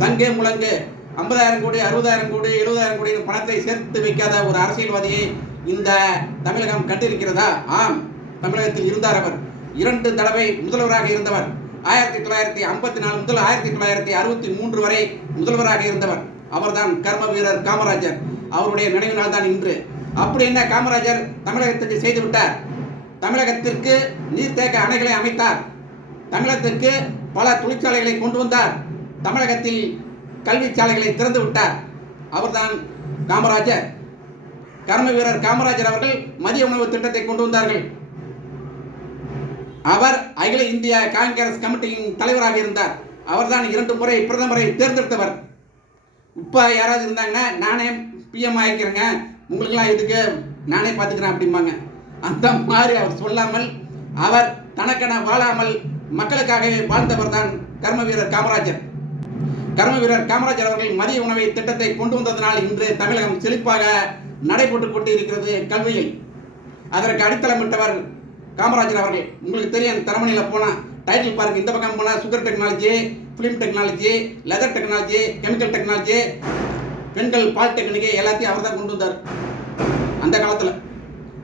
சங்கே முழங்கு 50,000 கோடி 60,000 கோடி 70,000 கோடி பணத்தை சேர்த்து வைக்காத ஒரு அரசியல்வாதியை இந்த தமிழகம் கண்டிருக்கிறதா? ஆம், தமிழகத்தில் இருந்தார். அவர் 2 தடவை முதல்வராக இருந்தவர். 1954 முதல் 1963 வரை முதல்வராக இருந்தவர். அவர்தான் கர்ம வீரர் காமராஜர். அவருடைய நினைவு நாள் தான் இன்று. அப்படி என்ன காமராஜர் தமிழகத்துக்கு செய்துவிட்டார்? தமிழகத்திற்கு நீர்த்தேக்க அணைகளை அமைத்தார். தமிழகத்திற்கு பல தொழிற்சாலைகளை கொண்டு வந்தார். தமிழகத்தில் கல்வி சாலைகளை திறந்து விட்டார். அவர்தான் காமராஜர். கர்ம வீரர் காமராஜர் அவர்கள் மதிய உணவு திட்டத்தை கொண்டு வந்தார்கள். அவர் அகில இந்திய காங்கிரஸ் கமிட்டியின் தலைவராக இருந்தார். அவர்தான் 2 முறை பிரதமரை தேர்ந்தெடுத்தவர். இப்போ யாராவது இருந்தாங்கன்னா நானே பிஎம் ஆகிக்கிறேங்க, உங்களுக்கெல்லாம் இதுக்கு நானே பார்த்துக்கிறேன் அப்படிம்பாங்க. அந்த மாதிரி அவர் சொல்லாமல், அவர் தனக்கென வாழாமல் மக்களுக்காகவே வாழ்ந்தவர் தான் கர்ம வீரர் காமராஜர். கர்ம வீரர் காமராஜர் அவர்கள் மதிய உணவை திட்டத்தை கொண்டு வந்ததனால் இன்று தமிழகம் செழிப்பாக நடைபெற்று கொண்டு இருக்கிறது கல்வியில். அதற்கு அடித்தளமிட்டவர் காமராஜர் அவர்கள். உங்களுக்கு தெரியும், தரமணியில் போனால் டைட்டில் பார்க் இந்த பக்கம் போனால் sugar technology, film technology, leather technology, chemical technology, பெண்கள் பாலிடெக்னிக்கு எல்லாத்தையும் அவர் தான் கொண்டு வந்தார் அந்த காலத்தில்.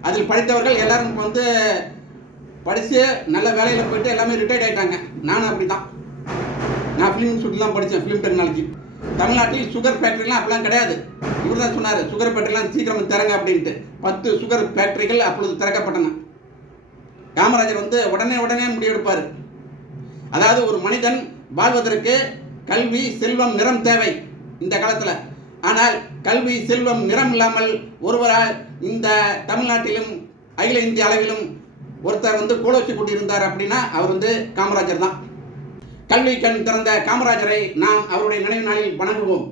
அதில் படித்தவர்கள் எல்லாரும் இப்போ படித்து நல்ல வேலையில் போயிட்டு எல்லாமே ரிட்டையர்ட் ஆகிட்டாங்க. நானும் அப்படி தான். நான் ஃபிலிம் இன்ஸ்டியூட் தான் படித்தேன், ஃபிலிம் டெக்னாலஜி. தமிழ்நாட்டில் சுகர் ஃபேக்ட்ரிலாம் அப்படிலாம் கிடையாது. இவர் தான் சொன்னார், சுகர் ஃபேக்ட்ரிலாம் சீக்கிரம் திறங்க அப்படின்ட்டு. 10 சுகர் ஃபேக்ட்ரிகள் அப்பொழுது திறக்கப்பட்டன. காமராஜர் உடனே முடிவெடுப்பார். அதாவது ஒரு மனிதன் வாழ்வதற்கு கல்வி, செல்வம், நிறம் தேவை இந்த காலத்தில். ஆனால் கல்வி, செல்வம், நிறம் இல்லாமல் ஒருவரால் இந்த தமிழ்நாட்டிலும் அகில இந்திய அளவிலும் ஒருத்தர் கோலோச்சி கொண்டிருந்தார் அப்படின்னா அவர் காமராஜர் தான். கல்வி கண் திறந்த காமராஜரை நாம் அவருடைய நினைவு நாளில் வணங்குவோம்.